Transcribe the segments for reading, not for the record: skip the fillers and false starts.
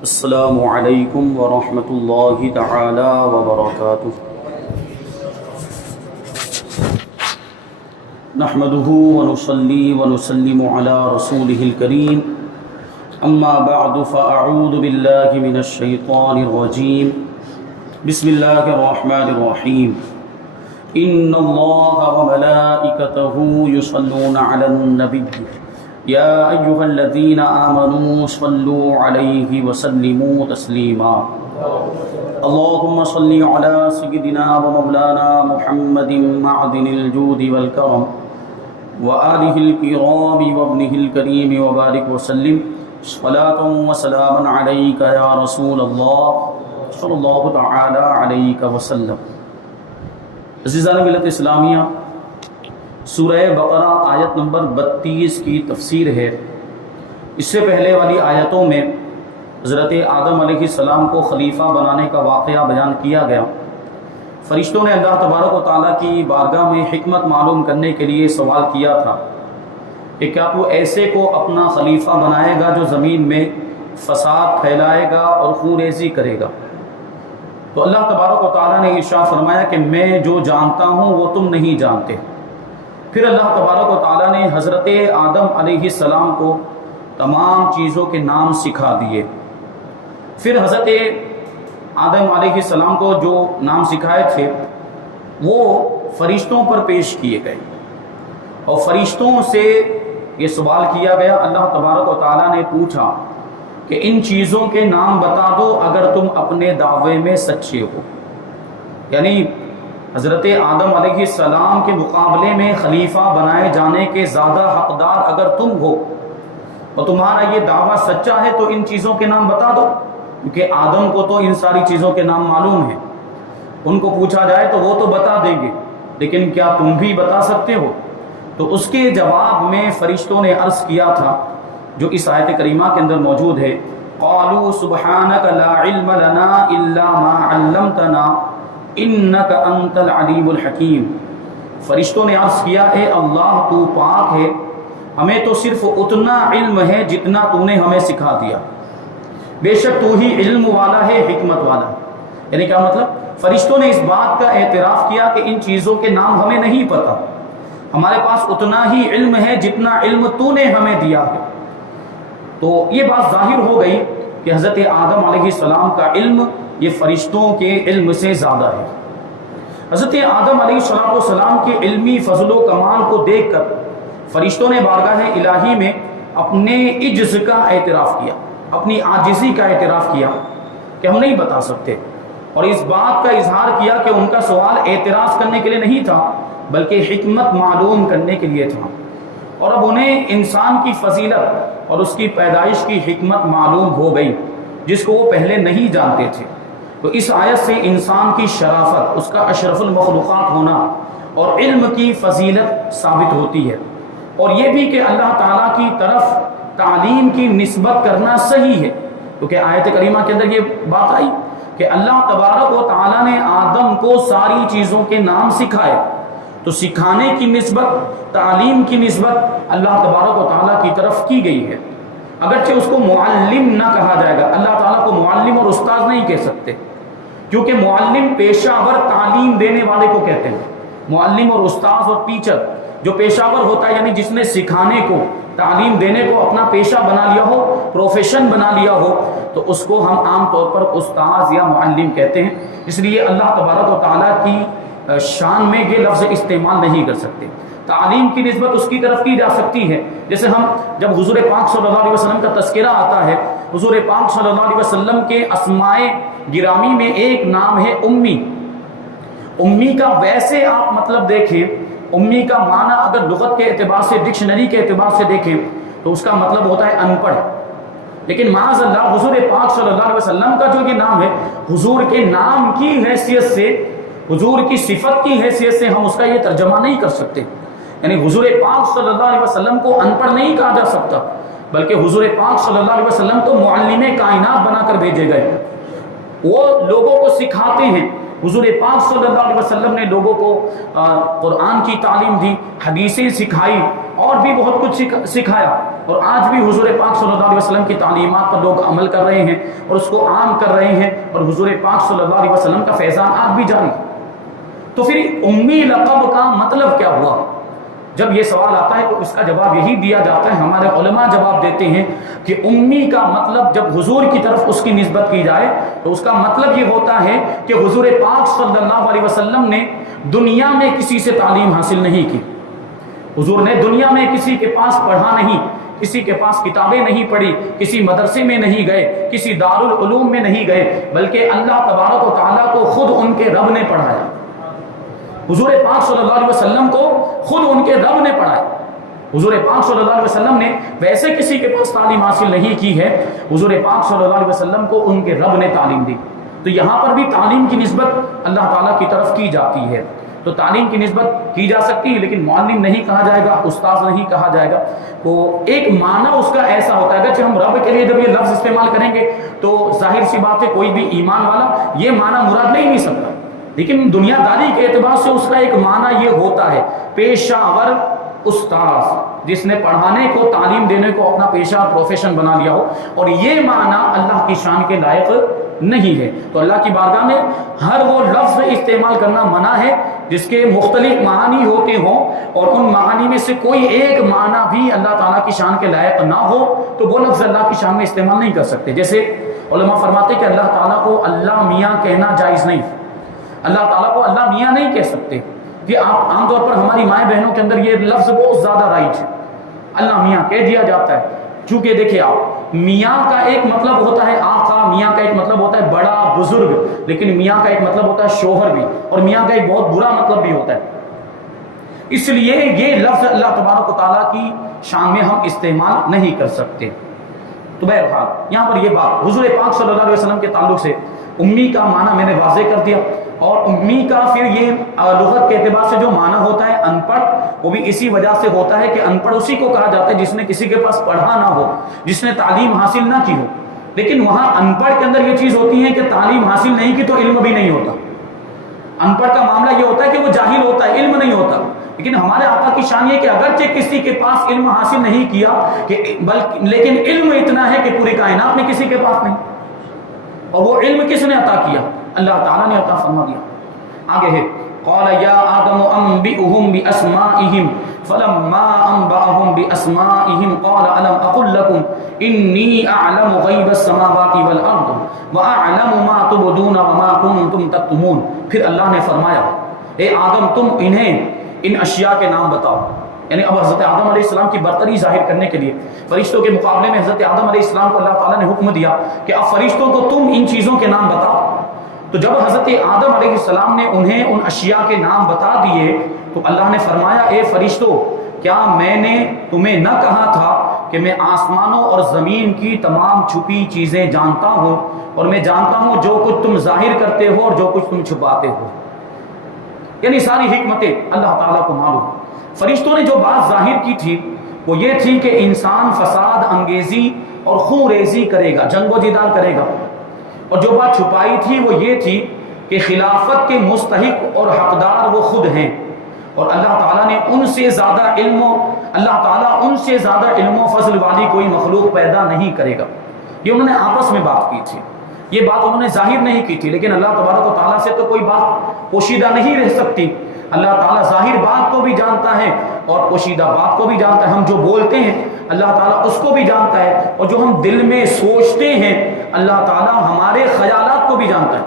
السلام علیکم ورحمۃ اللہ تعالی وبرکاتہ۔ نحمده ونصلي ونسلم على رسوله الكريم، اما بعد فاعوذ باللہ من الشیطان الرجیم، بسم اللہ الرحمن الرحیم۔ ان اللہ وملائکته یصلون علی النبی یا ایہا الذین آمنوا صلوا علیہ وسلموا تسلیما۔ اللہم صل علی سیدنا ومولانا محمد معدن الجود والکرم وآلہ الکرام وابنہ الکریم وبارک وسلم صلاۃ وسلام علیک یا رسول اللہ صلی اللہ تعالی علیہ وسلم۔ عزیزان ملت اسلامیہ، سورہ بقرہ آیت نمبر 32 کی تفسیر ہے۔ اس سے پہلے والی آیتوں میں حضرت آدم علیہ السلام کو خلیفہ بنانے کا واقعہ بیان کیا گیا۔ فرشتوں نے اللہ تبارک و تعالیٰ کی بارگاہ میں حکمت معلوم کرنے کے لیے سوال کیا تھا کہ کیا تو ایسے کو اپنا خلیفہ بنائے گا جو زمین میں فساد پھیلائے گا اور خون ریزی کرے گا؟ تو اللہ تبارک و تعالیٰ نے ارشاد فرمایا کہ میں جو جانتا ہوں وہ تم نہیں جانتے۔ پھر اللہ تبارک و تعالیٰ نے حضرت آدم علیہ السلام کو تمام چیزوں کے نام سکھا دیے۔ پھر حضرت آدم علیہ السلام کو جو نام سکھائے تھے وہ فرشتوں پر پیش کیے گئے، اور فرشتوں سے یہ سوال کیا گیا۔ اللہ تبارک و تعالیٰ نے پوچھا کہ ان چیزوں کے نام بتا دو اگر تم اپنے دعوے میں سچے ہو۔ یعنی حضرت آدم علیہ السلام کے مقابلے میں خلیفہ بنائے جانے کے زیادہ حقدار اگر تم ہو اور تمہارا یہ دعویٰ سچا ہے تو ان چیزوں کے نام بتا دو، کیونکہ آدم کو تو ان ساری چیزوں کے نام معلوم ہیں۔ ان کو پوچھا جائے تو وہ تو بتا دیں گے، لیکن کیا تم بھی بتا سکتے ہو؟ تو اس کے جواب میں فرشتوں نے عرض کیا تھا جو اس آیت کریمہ کے اندر موجود ہے، قالوا سبحانک لا علم لنا الا ما علمتنا انک انت العلیم الحکیم۔ فرشتوں نے عرض کیا، اے اللہ تو پاک ہے، ہمیں تو صرف اتنا علم ہے جتنا تو نے ہمیں سکھا دیا، بے شک تو ہی علم والا ہے، حکمت والا ہے۔ یعنی کیا مطلب؟ فرشتوں نے اس بات کا اعتراف کیا کہ ان چیزوں کے نام ہمیں نہیں پتہ، ہمارے پاس اتنا ہی علم ہے جتنا علم تو نے ہمیں دیا ہے۔ تو یہ بات ظاہر ہو گئی کہ حضرت آدم علیہ السلام کا علم یہ فرشتوں کے علم سے زیادہ ہے۔ حضرت آدم علیہ السلام کے علمی فضل و کمال کو دیکھ کر فرشتوں نے بارگاہ الہی میں اپنے عجز کا اعتراف کیا، اپنی عاجزی کا اعتراف کیا کہ ہم نہیں بتا سکتے، اور اس بات کا اظہار کیا کہ ان کا سوال اعتراض کرنے کے لیے نہیں تھا بلکہ حکمت معلوم کرنے کے لیے تھا، اور اب انہیں انسان کی فضیلت اور اس کی پیدائش کی حکمت معلوم ہو گئی جس کو وہ پہلے نہیں جانتے تھے۔ تو اس آیت سے انسان کی شرافت، اس کا اشرف المخلوقات ہونا اور علم کی فضیلت ثابت ہوتی ہے، اور یہ بھی کہ اللہ تعالیٰ کی طرف تعلیم کی نسبت کرنا صحیح ہے، کیونکہ آیت کریمہ کے اندر یہ بات آئی کہ اللہ تبارک و تعالیٰ نے آدم کو ساری چیزوں کے نام سکھائے، تو سکھانے کی نسبت، تعلیم کی نسبت اللہ تبارک و تعالیٰ کی طرف کی گئی ہے، اگرچہ اس کو معلم نہ کہا جائے گا۔ اللہ تعالیٰ کو معلم اور استاد نہیں کہہ سکتے، کیونکہ معلم پیشہ ور تعلیم دینے والے کو کہتے ہیں۔ معلم اور استاد اور ٹیچر جو پیشہ ور ہوتا ہے، یعنی جس نے سکھانے کو، تعلیم دینے کو اپنا پیشہ بنا لیا ہو، پروفیشن بنا لیا ہو، تو اس کو ہم عام طور پر استاذ یا معلم کہتے ہیں۔ اس لیے اللہ تبارک و تعالیٰ کی شان میں یہ لفظ استعمال نہیں کر سکتے۔ تعلیم کی نسبت اس کی طرف کی جا سکتی ہے، جیسے ہم جب حضور پاک صلی اللہ علیہ وسلم کا تذکرہ آتا ہے، حضور پاک صلی اللہ علیہ وسلم کے اسماء گرامی میں ایک نام ہے امی۔ امی کا ویسے آپ مطلب دیکھیں، امی کا معنی اگر لغت کے اعتبار سے، ڈکشنری کے اعتبار سے دیکھیں تو اس کا مطلب ہوتا ہے ان پڑھ، لیکن معاذ اللہ حضور پاک صلی اللہ علیہ وسلم کا جو یہ نام ہے، حضور کے نام کی حیثیت سے، حضور کی صفت کی حیثیت سے ہم اس کا یہ ترجمہ نہیں کر سکتے۔ یعنی حضور پاک صلی اللہ علیہ وسلم کو ان پڑھ نہیں کہا جا سکتا، بلکہ حضور پاک صلی اللہ علیہ وسلم تو معلم کائنات بنا کر بھیجے گئے، وہ لوگوں کو سکھاتے ہیں۔ حضور پاک صلی اللہ علیہ وسلم نے لوگوں کو قرآن کی تعلیم دی، حدیثیں سکھائی، اور بھی بہت کچھ سکھایا، اور آج بھی حضور پاک صلی اللہ علیہ وسلم کی تعلیمات پر لوگ عمل کر رہے ہیں اور اس کو عام کر رہے ہیں، اور حضور پاک صلی اللہ علیہ وسلم کا فیضان آج بھی جاری۔ تو پھر امی لقب کا مطلب کیا ہوا؟ جب یہ سوال آتا ہے تو اس کا جواب یہی دیا جاتا ہے، ہمارے علماء جواب دیتے ہیں کہ امی کا مطلب جب حضور کی طرف اس کی نسبت کی جائے تو اس کا مطلب یہ ہوتا ہے کہ حضور پاک صلی اللہ علیہ وسلم نے دنیا میں کسی سے تعلیم حاصل نہیں کی، حضور نے دنیا میں کسی کے پاس پڑھا نہیں، کسی کے پاس کتابیں نہیں پڑھی، کسی مدرسے میں نہیں گئے، کسی دارالعلوم میں نہیں گئے، بلکہ اللہ تبارک و تعالیٰ کو خود ان کے رب نے پڑھایا، حضور پاک صلی اللہ علیہ وسلم کو خود ان کے رب نے پڑھایا۔ حضور پاک صلی اللہ علیہ وسلم نے ویسے کسی کے پاس تعلیم حاصل نہیں کی ہے، حضور پاک صلی اللہ علیہ وسلم کو ان کے رب نے تعلیم دی۔ تو یہاں پر بھی تعلیم کی نسبت اللہ تعالیٰ کی طرف کی جاتی ہے، تو تعلیم کی نسبت کی جا سکتی ہے، لیکن معلم نہیں کہا جائے گا، استاذ نہیں کہا جائے گا۔ تو ایک معنی اس کا ایسا ہوتا ہے کہ ہم رب کے لیے جب یہ لفظ استعمال کریں گے تو ظاہر سی بات ہے کوئی بھی ایمان والا یہ معنی مراد نہیں لے سکتا، لیکن دنیا داری کے اعتبار سے اس کا ایک معنی یہ ہوتا ہے پیشہ ور استاذ، جس نے پڑھانے کو تعلیم دینے کو اپنا پیشہ پروفیشن بنا لیا ہو، اور یہ معنی اللہ کی شان کے لائق نہیں ہے۔ تو اللہ کی بارگاہ میں ہر وہ لفظ استعمال کرنا منع ہے جس کے مختلف معنی ہوتے ہوں، اور ان معانی میں سے کوئی ایک معنی بھی اللہ تعالیٰ کی شان کے لائق نہ ہو تو وہ لفظ اللہ کی شان میں استعمال نہیں کر سکتے۔ جیسے علماء فرماتے کہ اللہ تعالیٰ کو اللہ میاں کہنا جائز نہیں، اللہ تعالیٰ کو اللہ میاں نہیں کہہ سکتے۔ یہ عام طور پر ہماری مائیں بہنوں کے اندر یہ لفظ بہت زیادہ رائج ہے، اللہ میاں کہہ دیا جاتا ہے، چونکہ دیکھیں آپ میاں کا ایک مطلب ہوتا ہے آقا، میاں کا ایک مطلب ہوتا ہے بڑا بزرگ، لیکن میاں کا ایک مطلب ہوتا ہے شوہر بھی، اور میاں کا ایک بہت برا مطلب بھی ہوتا ہے۔ اس لیے یہ لفظ اللہ تبارک و تعالیٰ کی شان میں ہم استعمال نہیں کر سکتے۔ تو بہرحال یہاں پر یہ بات حضور پاک صلی اللہ علیہ وسلم کے تعلق سے امی کا معنی میں نے واضح کر دیا، اور امی کا پھر یہ لغت کے اعتبار سے جو معنی ہوتا ہے ان پڑھ، وہ بھی اسی وجہ سے ہوتا ہے کہ ان پڑھ اسی کو کہا جاتا ہے جس نے کسی کے پاس پڑھا نہ ہو، جس نے تعلیم حاصل نہ کی ہو۔ لیکن وہاں ان پڑھ کے اندر یہ چیز ہوتی ہے کہ تعلیم حاصل نہیں کی تو علم بھی نہیں ہوتا۔ ان پڑھ کا معاملہ یہ ہوتا ہے کہ وہ جاہل ہوتا ہے، علم نہیں ہوتا۔ لیکن ہمارے آقا کی شان یہ کہ اگرچہ کسی کے پاس علم حاصل نہیں کیا لیکن علم اتنا ہے کہ پوری کائنات میں کسی کے پاس نہیں، اور وہ علم کس نے عطا کیا؟ اللہ تعالیٰ نے عطا فرما دیا۔ آگے ہے قال یا آدم انبئهم باسمائهم فلما انبأهم باسمائهم قال الم اقل لكم انی اعلم غیب السماوات والارض واعلم ما تبدون وما کنتم تکتمون۔ پھر اللہ نے فرمایا اے آدم تم انہیں ان اشیاء کے نام بتاؤ، یعنی اب حضرت آدم علیہ السلام کی برتری ظاہر کرنے کے لیے فرشتوں کے مقابلے میں حضرت آدم علیہ السلام کو اللہ تعالیٰ نے حکم دیا کہ اب فرشتوں کو تم ان چیزوں کے نام بتاؤ۔ تو جب حضرت آدم علیہ السلام نے انہیں ان اشیاء کے نام بتا دیے تو اللہ نے فرمایا اے فرشتوں کیا میں نے تمہیں نہ کہا تھا کہ میں آسمانوں اور زمین کی تمام چھپی چیزیں جانتا ہوں، اور میں جانتا ہوں جو کچھ تم ظاہر کرتے ہو اور جو کچھ تم چھپاتے ہو۔ یعنی ساری حکمتیں اللہ تعالیٰ کو معلوم۔ فرشتوں نے جو بات ظاہر کی تھی وہ یہ تھی کہ انسان فساد انگیزی اور خون ریزی کرے گا، جنگ و جدال کرے گا، اور جو بات چھپائی تھی وہ یہ تھی کہ خلافت کے مستحق اور حقدار وہ خود ہیں، اور اللہ تعالیٰ نے ان سے زیادہ علم و فضل والی کوئی مخلوق پیدا نہیں کرے گا۔ یہ انہوں نے آپس میں بات کی تھی، یہ بات انہوں نے ظاہر نہیں کی تھی، لیکن اللہ تبارک و تعالیٰ سے تو کوئی بات پوشیدہ نہیں رہ سکتی۔ اللہ تعالیٰ ظاہر بات کو بھی جانتا ہے اور پوشیدہ بات کو بھی جانتا ہے۔ ہم جو بولتے ہیں اللہ تعالیٰ اس کو بھی جانتا ہے، اور جو ہم دل میں سوچتے ہیں اللہ تعالیٰ ہمارے خیالات کو بھی جانتا ہے،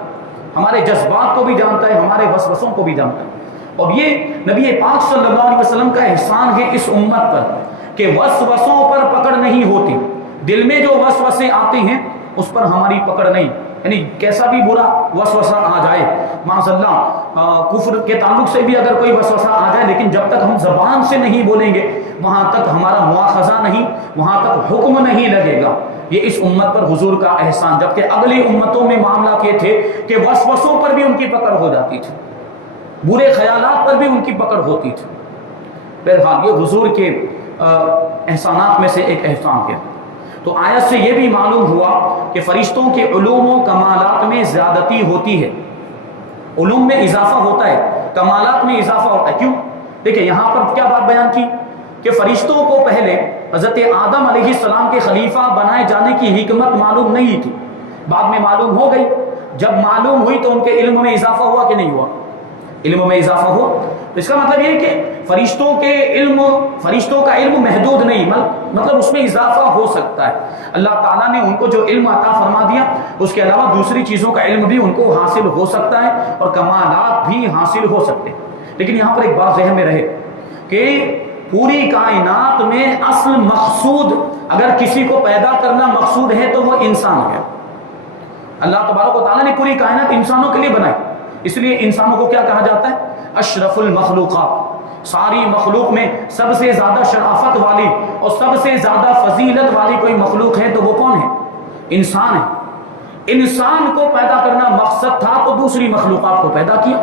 ہمارے جذبات کو بھی جانتا ہے، ہمارے وسوسوں کو بھی جانتا ہے۔ اور یہ نبی پاک صلی اللہ علیہ وسلم کا احسان ہے اس امت پر کہ وسوسوں پر پکڑ نہیں ہوتی، دل میں جو وسوسے آتے ہیں اس پر ہماری پکڑ نہیں، یعنی کیسا بھی برا وسوسہ آ جائے، معاذ اللہ کفر کے تعلق سے بھی اگر کوئی وسوسہ آ جائے، لیکن جب تک ہم زبان سے نہیں بولیں گے وہاں تک ہمارا مواخذہ نہیں، وہاں تک حکم نہیں لگے گا۔ یہ اس امت پر حضور کا احسان، جبکہ اگلی امتوں میں معاملہ یہ تھے کہ وسوسوں پر بھی ان کی پکڑ ہو جاتی تھی، برے خیالات پر بھی ان کی پکڑ ہوتی تھی۔ بہرحال یہ حضور کے احسانات میں سے ایک احسان ہے۔ تو آیت سے یہ بھی معلوم ہوا کہ فرشتوں کے علوم و کمالات میں زیادتی ہوتی ہے، علوم میں اضافہ ہوتا ہے، کمالات میں اضافہ ہوتا ہے۔ کیوں؟ دیکھیں یہاں پر کیا بات بیان کی، کہ فرشتوں کو پہلے حضرت آدم علیہ السلام کے خلیفہ بنائے جانے کی حکمت معلوم نہیں تھی، بعد میں معلوم ہو گئی۔ جب معلوم ہوئی تو ان کے علم میں اضافہ ہوا کہ نہیں ہوا؟ علم میں اضافہ ہوا۔ تو اس کا مطلب یہ کہ فرشتوں کا علم محدود نہیں، مطلب اس میں اضافہ ہو سکتا ہے۔ اللہ تعالیٰ نے ان کو جو علم عطا فرما دیا، اس کے علاوہ دوسری چیزوں کا علم بھی ان کو حاصل ہو سکتا ہے اور کمالات بھی حاصل ہو سکتے ہیں۔ لیکن یہاں پر ایک بات ذہن میں رہے کہ پوری کائنات میں اصل مقصود، اگر کسی کو پیدا کرنا مقصود ہے تو وہ انسان ہے۔ اللہ تبارک و تعالیٰ نے پوری کائنات انسانوں کے لیے بنائی، اس لیے انسانوں کو کیا کہا جاتا ہے؟ اشرف المخلوقات۔ ساری مخلوق میں سب سے زیادہ شرافت والی اور سب سے زیادہ فضیلت والی کوئی مخلوق ہے تو وہ کون ہے؟ انسان ہے۔ انسان کو پیدا کرنا مقصد تھا تو دوسری مخلوقات کو پیدا کیا،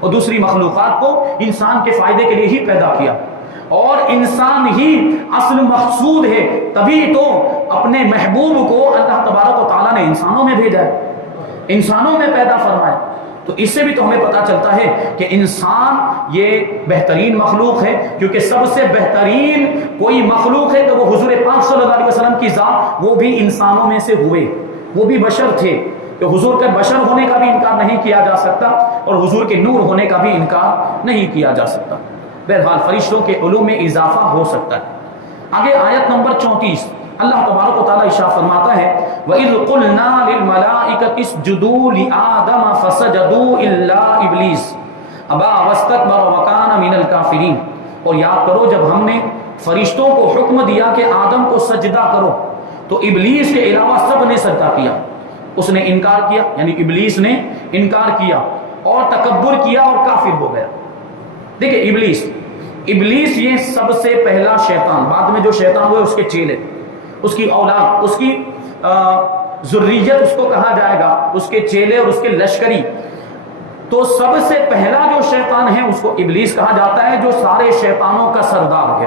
اور دوسری مخلوقات کو انسان کے فائدے کے لیے ہی پیدا کیا، اور انسان ہی اصل مقصود ہے۔ تبھی تو اپنے محبوب کو اللہ تبارک و تعالیٰ نے انسانوں میں بھیجا ہے، انسانوں میں پیدا فرمایا۔ تو اس سے بھی تو ہمیں پتہ چلتا ہے کہ انسان یہ بہترین مخلوق ہے، کیونکہ سب سے بہترین کوئی مخلوق ہے تو وہ حضور پاک صلی اللہ علیہ وسلم کی ذات، وہ بھی انسانوں میں سے ہوئے، وہ بھی بشر تھے، کہ حضور کے بشر ہونے کا بھی انکار نہیں کیا جا سکتا اور حضور کے نور ہونے کا بھی انکار نہیں کیا جا سکتا۔ بہرحال فرشتوں کے علوم میں اضافہ ہو سکتا ہے۔ آگے آیت نمبر 34 اللہ تبارک و تعالیٰ ارشاد فرماتا ہے وَإِذْ قُلْنَا لِلْمَلَائِكَةِ اسْجُدُوا لِآدَمَ فَسَجَدُوا إِلَّا إِبْلِيسَ أَبَىٰ وَاسْتَكْبَرَ وَكَانَ مِنَ الْكَافِرِينَ۔ اور یاد کرو جب ہم نے فرشتوں کو حکم دیا کہ آدم کو سجدہ کرو تو ابلیس کے علاوہ سب نے سجدہ کیا، اس نے انکار کیا، یعنی ابلیس نے انکار کیا اور تکبر کیا اور کافر ہو گیا۔ دیکھیں ابلیس یہ سب سے پہلا شیطان، بعد میں جو شیطان ہوئے اس کے چیلے، اس کی اولاد، اس کی ذریت اس کو کہا جائے گا، اس کے چیلے اور اس کے لشکری۔ تو سب سے پہلا جو شیطان ہے اس کو ابلیس کہا جاتا ہے، جو سارے شیطانوں کا سردار ہے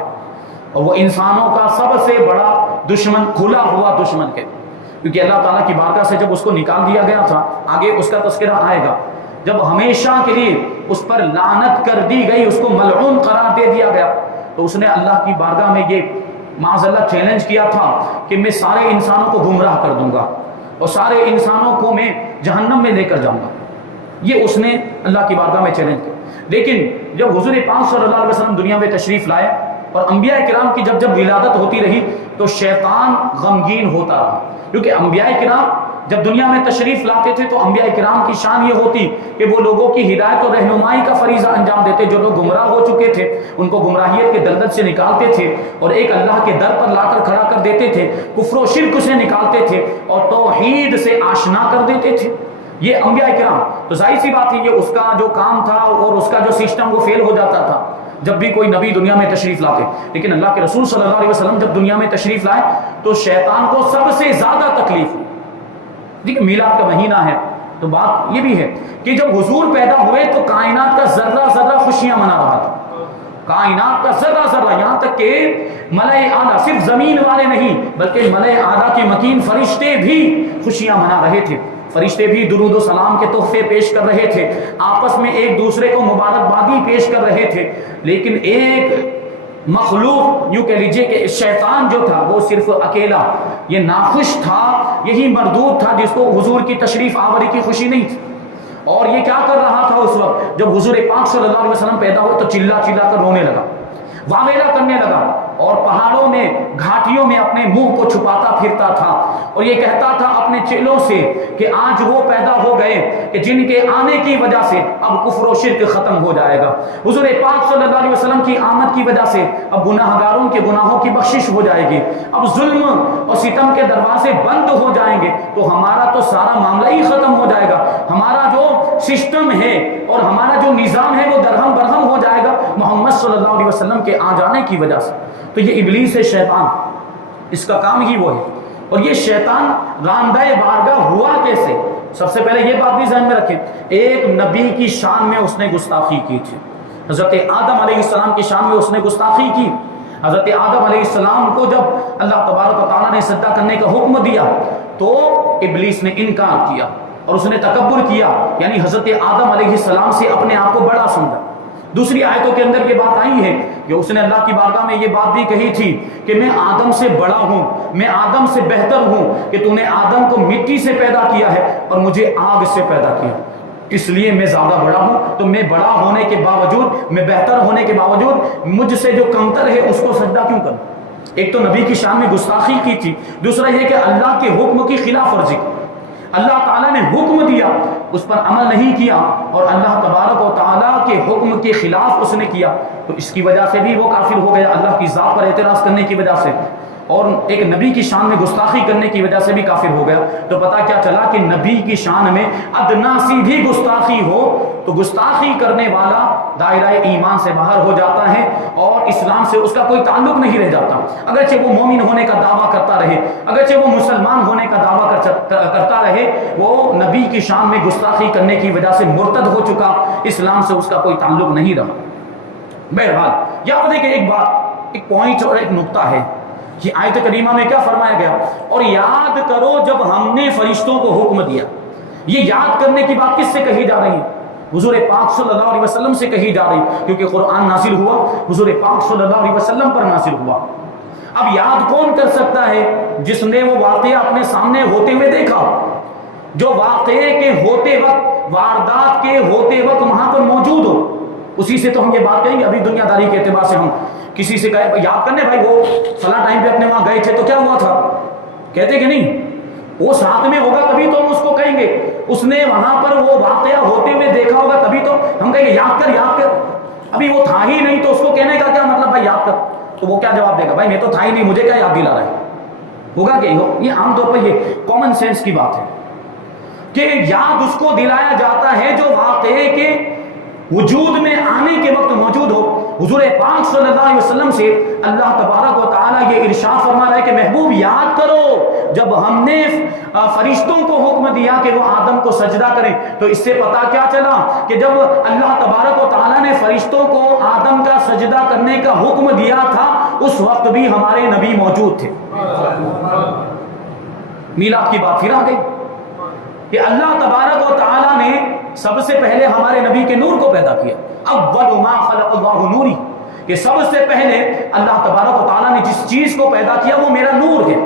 اور وہ انسانوں کا سب سے بڑا دشمن، کھلا ہوا دشمن ہے، کیونکہ اللہ تعالیٰ کی بارگاہ سے جب اس کو نکال دیا گیا تھا، آگے اس کا تذکرہ آئے گا، جب ہمیشہ کے لیے اس پر لعنت کر دی گئی، اس کو ملعون قرار دے دیا گیا، تو اس نے اللہ کی بارگاہ میں یہ معاذ اللہ چیلنج کیا تھا کہ میں سارے انسانوں کو گمراہ کر دوں گا اور سارے انسانوں کو میں جہنم میں لے کر جاؤں گا۔ یہ اس نے اللہ کی بارگاہ میں چیلنج کیا۔ لیکن جب حضور پاک صلی اللہ علیہ وسلم دنیا میں تشریف لائے اور انبیاء کرام کی جب ولادت ہوتی رہی تو شیطان غمگین ہوتا رہا، کیونکہ انبیاء کرام جب دنیا میں تشریف لاتے تھے تو انبیاء کرام کی شان یہ ہوتی کہ وہ لوگوں کی ہدایت اور رہنمائی کا فریضہ انجام دیتے، جو لوگ گمراہ ہو چکے تھے ان کو گمراہیت کے دلدل سے نکالتے تھے اور ایک اللہ کے در پر لا کر کھڑا کر دیتے تھے، کفر و شرک سے نکالتے تھے اور توحید سے آشنا کر دیتے تھے، یہ انبیاء کرام۔ تو ظاہر سی بات ہے یہ اس کا جو کام تھا اور اس کا جو سسٹم وہ فیل ہو جاتا تھا جب بھی کوئی نبی دنیا میں تشریف لاتے۔ لیکن اللہ کے رسول صلی اللہ علیہ وسلم جب دنیا میں تشریف لائے تو شیطان کو سب سے زیادہ تکلیف ہوئی۔ دیکھیں میلاد کا مہینہ ہے تو بات یہ بھی ہے کہ جب حضور پیدا ہوئے تو کائنات کا ذرہ ذرہ خوشیاں منا رہا تھا، کائنات کا ذرہ ذرہ، یہاں تک کہ ملائے اعلیٰ، صرف زمین والے نہیں بلکہ ملائے اعلیٰ کے مکین فرشتے بھی خوشیاں منا رہے تھے، فرشتے بھی درود و سلام کے تحفے پیش کر رہے تھے، آپس میں ایک دوسرے کو مبارکبادی پیش کر رہے تھے۔ لیکن ایک مخلوق، یوں کہہ لیجئے کہ شیطان جو تھا وہ صرف اکیلا یہ ناخوش تھا، یہی مردود تھا جس کو حضور کی تشریف آوری کی خوشی نہیں تھی۔ اور یہ کیا کر رہا تھا اس وقت جب حضور پاک صلی اللہ علیہ وسلم پیدا ہوئے تو چلا چلا کر رونے لگا، واویلا کرنے لگا اور پہاڑوں میں، گھاٹیوں میں اپنے منہ کو چھپاتا پھرتا تھا اور یہ کہتا تھا اپنے چیلوں سے کہ آج وہ پیدا ہو گئے کہ جن کے آنے کی وجہ سے اب کفر و شرک ختم ہو جائے گا، حضور پاک صلی اللہ علیہ وسلم کی آمد کی وجہ سے اب گناہ گاروں کے گناہوں کی بخشش ہو جائے گی، اب ظلم اور ستم کے دروازے بند ہو جائیں گے، تو ہمارا تو سارا معاملہ ہی ختم ہو جائے گا، ہمارا جو سسٹم ہے اور ہمارا جو نظام ہے وہ درہم برہم ہو جائے گا محمد صلی اللہ علیہ وسلم کے آ جانے کی وجہ سے۔ تو یہ ابلیس ہے، شیطان، اس کا کام ہی وہ ہے۔ اور یہ شیطان راندہ بارگاہ ہوا کیسے؟ سب سے پہلے یہ بات بھی ذہن میں رکھیں، ایک نبی کی شان میں اس نے گستاخی کی تھی، حضرت آدم علیہ السلام کی شان میں اس نے گستاخی کی۔ حضرت آدم علیہ السلام کو جب اللہ تبارک و تعالیٰ نے سجدہ کرنے کا حکم دیا تو ابلیس نے انکار کیا اور اس نے تکبر کیا، یعنی حضرت آدم علیہ السلام سے اپنے آپ کو بڑا سمجھا، دوسری آیتوں کے اندر یہ بات آئی ہے کہ اس نے اللہ کی بارگاہ میں یہ بات بھی کہی تھی کہ میں آدم سے بڑا ہوں، میں آدم سے بہتر ہوں، کہ تو نے آدم کو مٹی سے پیدا کیا ہے اور مجھے آگ سے پیدا کیا، اس لیے میں زیادہ بڑا ہوں، تو میں بڑا ہونے کے باوجود، میں بہتر ہونے کے باوجود مجھ سے جو کمتر ہے اس کو سجدہ کیوں کروں؟ ایک تو نبی کی شان میں گستاخی کی تھی، دوسرا یہ کہ اللہ کے حکم کی خلاف ورزی، اللہ تعالیٰ نے حکم دیا اس پر عمل نہیں کیا اور اللہ تبارک و تعالیٰ کے حکم کے خلاف اس نے کیا، تو اس کی وجہ سے بھی وہ کافر ہو گیا، اللہ کی ذات پر اعتراض کرنے کی وجہ سے، اور ایک نبی کی شان میں گستاخی کرنے کی وجہ سے بھی کافر ہو گیا۔ تو پتہ کیا چلا کہ نبی کی شان میں ادنا سی بھی گستاخی ہو تو گستاخی کرنے والا دائرہ ایمان سے باہر ہو جاتا ہے اور اسلام سے اس کا کوئی تعلق نہیں رہ جاتا، اگرچہ وہ مومن ہونے کا دعویٰ کرتا رہے، اگرچہ وہ مسلمان ہونے کا دعویٰ کرتا رہے، وہ نبی کی شان میں گستاخی کرنے کی وجہ سے مرتد ہو چکا، اسلام سے اس کا کوئی تعلق نہیں رہا۔ بہرحال یاد رکھیں ایک بات، ایک پوائنٹ اور ایک نقطہ ہے، یہ آیت کریمہ میں کیا فرمایا گیا؟ اور یاد کرو جب ہم نے فرشتوں کو حکم دیا۔ یہ یاد کرنے کی بات کس سے کہی جا رہی ہے؟ حضور پاک صلی اللہ علیہ وسلم سے کہی جا رہی، کیونکہ قرآن نازل ہوا حضور پاک صلی اللہ علیہ وسلم پر نازل ہوا۔ اب یاد کون کر سکتا ہے؟ جس نے وہ واقعہ اپنے سامنے ہوتے ہوئے دیکھا، جو واقعے کے ہوتے وقت، واردات کے ہوتے وقت وہاں پر موجود ہو، اسی سے تو ہم یہ بات کہیں گے۔ ابھی دنیا داری کے اعتبار سے ہم کسی سے کہے یاد کرنے بھائی وہ فلاں ٹائم پہ اپنے وہاں گئے تھے تو کیا ہوا تھا، کہتے کہ نہیں، وہ ساتھ میں ہوگا تبھی تو ہم اس کو کہیں گے، اس نے وہاں پر وہ واقعہ ہوتے ہوئے دیکھا ہوگا تبھی تو ہم کہیں گے یاد کر یاد کر۔ ابھی وہ تھا ہی نہیں تو اس کو کہنے کا کیا مطلب بھائی یاد کر؟ تو وہ کیا جواب دے گا؟ بھائی میں تو تھا ہی نہیں، مجھے کیا یاد دلا رہا ہے؟ ہوگا کہ یہ عام طور پر یہ کامن سینس کی بات ہے کہ یاد اس کو دلایا جاتا ہے جو واقعے کے وجود میں آنے کے وقت موجود ہو۔ حضور پاک صلی اللہ علیہ وسلم سے اللہ تبارک و تعالیٰ یہ ارشاد فرما رہا ہے کہ محبوب یاد کرو جب ہم نے فرشتوں کو حکم دیا کہ وہ آدم کو سجدہ کریں، تو اس سے پتہ کیا چلا کہ جب اللہ تبارک و تعالیٰ نے فرشتوں کو آدم کا سجدہ کرنے کا حکم دیا تھا اس وقت بھی ہمارے نبی موجود تھے۔ میلاد کی بات پھر آ گئی کہ اللہ تبارک و تعالیٰ نے سب سے پہلے ہمارے نبی کے نور کو پیدا کیا۔ اول ما خلق اللہ نوری، کہ سب سے پہلے اللہ تبارک و تعالیٰ نے جس چیز کو پیدا کیا وہ میرا نور ہے۔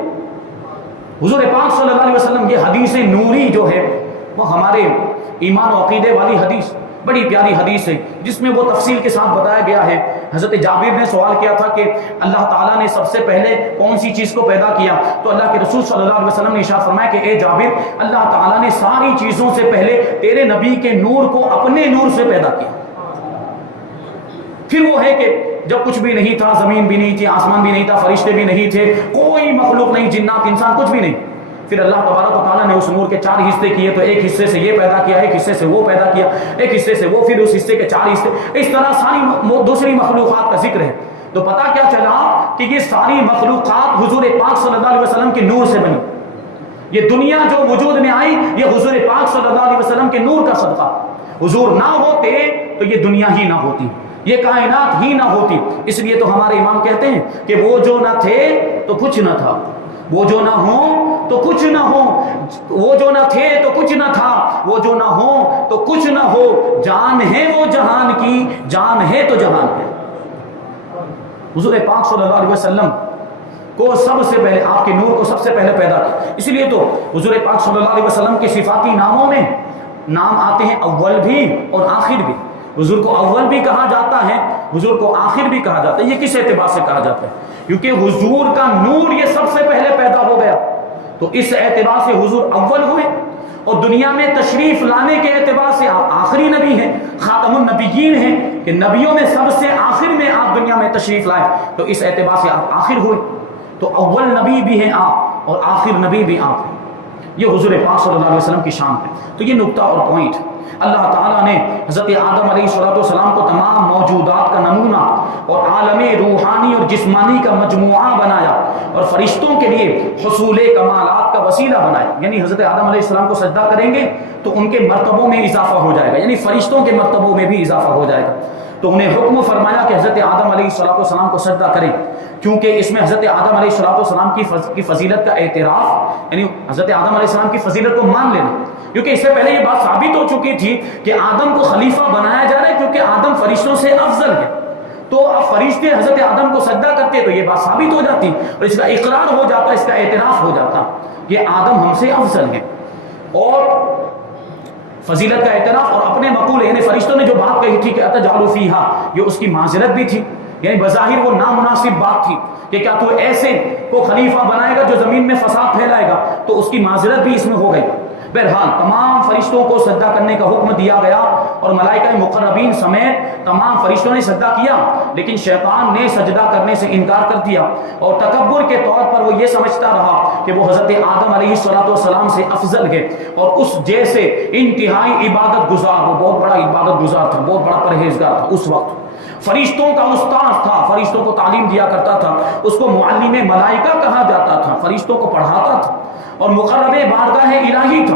حضور پاک صلی اللہ علیہ وسلم یہ حدیث نوری جو ہے وہ ہمارے ایمان و عقیدے والی حدیث، بڑی پیاری حدیث ہے جس میں وہ تفصیل کے ساتھ بتایا گیا ہے۔ حضرت جابر نے سوال کیا تھا کہ اللہ تعالیٰ نے سب سے پہلے کون سی چیز کو پیدا کیا؟ تو اللہ کے رسول صلی اللہ علیہ وسلم نے ارشاد فرمایا کہ اے جابر، اللہ تعالیٰ نے ساری چیزوں سے پہلے تیرے نبی کے نور کو اپنے نور سے پیدا کیا۔ پھر وہ ہے کہ جب کچھ بھی نہیں تھا، زمین بھی نہیں تھی، آسمان بھی نہیں تھا، فرشتے بھی نہیں تھے، کوئی مخلوق نہیں، جنات انسان کچھ بھی نہیں، پھر اللہ تبارک و تعالیٰ نے اس نور کے 4 حصے کیے، تو ایک حصے سے یہ پیدا کیا، ایک حصے سے وہ پیدا کیا، ایک حصے سے وہ، پھر اس حصے کے 4 حصے، اس طرح ساری دوسری مخلوقات کا ذکر ہے۔ تو پتہ کیا چلا کہ یہ ساری مخلوقات حضور پاک صلی اللہ علیہ وسلم کے نور سے بنی۔ یہ دنیا جو وجود میں آئی یہ حضور پاک صلی اللہ علیہ وسلم کے نور کا صدقہ۔ حضور نہ ہوتے تو یہ دنیا ہی نہ ہوتی، یہ کائنات ہی نہ ہوتی۔ اس لیے تو ہمارے امام کہتے ہیں کہ وہ جو نہ تھے تو کچھ نہ تھا، وہ جو نہ ہوں تو کچھ نہ ہو، وہ جو نہ تھے تو کچھ نہ تھا، وہ جو نہ ہو تو کچھ نہ ہو، جان ہے وہ جہان کی، جان ہے تو جہان ہے۔ حضور پاک صلی اللہ علیہ وسلم کو سب سے پہلے، آپ کے نور کو سب سے پہلے پیدا کیا۔ اس لیے تو حضور پاک صلی اللہ علیہ وسلم کے صفاتی ناموں میں نام آتے ہیں اول بھی اور آخر بھی۔ حضور کو اول بھی کہا جاتا ہے، حضور کو آخر بھی کہا جاتا ہے۔ یہ کس اعتبار سے کہا جاتا ہے؟ کیونکہ حضور کا نور یہ سب سے پہلے پیدا ہو گیا، تو اس اعتبار سے حضور اول ہوئے، اور دنیا میں تشریف لانے کے اعتبار سے آپ آخری نبی ہیں، خاتم النبیین ہیں، کہ نبیوں میں سب سے آخر میں آپ دنیا میں تشریف لائے، تو اس اعتبار سے آپ آخر ہوئے۔ تو اول نبی بھی ہیں آپ اور آخر نبی بھی آپ ہیں۔ یہ حضور پاک صلی اللہ علیہ وسلم کی شان ہے۔ تو یہ نقطہ اور پوائنٹ، اللہ تعالیٰ نے حضرت آدم علیہ السلام کو تمام موجودات کا نمونہ اور عالم روحانی اور جسمانی کا مجموعہ بنایا، اور فرشتوں کے لیے حصول کمالات کا وسیلہ بنایا۔ یعنی حضرت آدم علیہ السلام کو سجدہ کریں گے تو ان کے مرتبوں میں اضافہ ہو جائے گا، یعنی فرشتوں کے مرتبوں میں بھی اضافہ ہو جائے گا۔ تو انہیں حکم فرمایا کہ حضرت آدم علیہ السلام کو سجدہ کریں، کیونکہ اس میں حضرت آدم علیہ السلام کی فضیلت کا اعتراف، یعنی حضرت آدم علیہ السلام کی فضیلت کو مان لینا، کیونکہ اس سے پہلے یہ بات ثابت ہو چکی تھی کہ آدم کو خلیفہ بنایا جا رہا ہے کیونکہ آدم فرشتوں سے افضل ہے، تو اب فرشتے حضرت آدم کو سجدہ کرتے تو یہ بات ثابت ہو جاتی اور اس کا اقرار ہو جاتا، اس کا اعتراف ہو جاتا کہ آدم ہم سے افضل ہے، اور فضیلت کا اعتراف اور اپنے مقولے، یعنی فرشتوں نے جو بات کہی تھی کہ اتجعل فیہا، یہ اس کی معذرت بھی تھی، یعنی بظاہر وہ نامناسب بات تھی کہ کیا تو ایسے کو خلیفہ بنائے گا جو زمین میں فساد پھیلائے گا، تو اس کی معذرت بھی اس میں ہو گئی۔ بہرحال تمام فرشتوں کو سجدہ کرنے کا حکم دیا گیا اور ملائکہ مقربین سمیت تمام فرشتوں نے سجدہ کیا، لیکن شیطان نے سجدہ کرنے سے انکار کر دیا اور تکبر کے طور پر وہ یہ سمجھتا رہا کہ وہ حضرت آدم علیہ السلام سے افضل ہے اور اس جیسے انتہائی عبادت گزار، وہ بہت بڑا عبادت گزار تھا، بہت بڑا پرہیزگار تھا، اس وقت فرشتوں کا استاد تھا، فرشتوں کو تعلیم دیا کرتا تھا، اس کو معلم ملائکہ کہا جاتا تھا، فرشتوں کو پڑھاتا تھا اور مقرب بارگاہ الہی تھا۔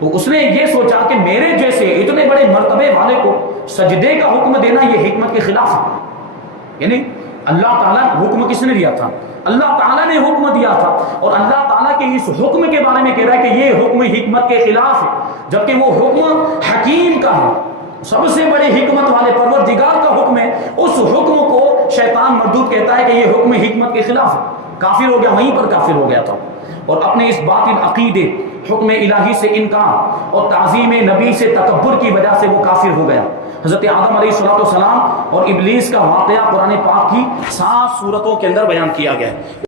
تو اس نے یہ سوچا کہ میرے جیسے اتنے بڑے مرتبے والے کو سجدے کا حکم دینا یہ حکمت کے خلاف ہے، یعنی اللہ تعالیٰ حکم کس نے دیا تھا؟ اللہ تعالیٰ نے حکم دیا تھا، اور اللہ تعالیٰ کے اس حکم کے بارے میں کہہ رہا ہے کہ یہ حکم حکمت کے خلاف ہے، جبکہ وہ حکم حکیم کا ہے، سب سے بڑے حکمت والے پروردگار کا حکم ہے، اس حکم کو شیطان مردود کہتا ہے کہ یہ حکم حکمت کے خلاف ہے، کافر ہو گیا، وہیں پر کافر ہو گیا تھا، اور اپنے اس باطل عقیدے حکم الہی سے انکار اور تعظیم نبی سے تکبر کی وجہ سے وہ کافر ہو گیا۔ حضرت آدم علیہ السلام اور ابلیس کا واقعہ قرآن پاک کی 7 سورتوں کے اندر بیان کیا گیا ہے۔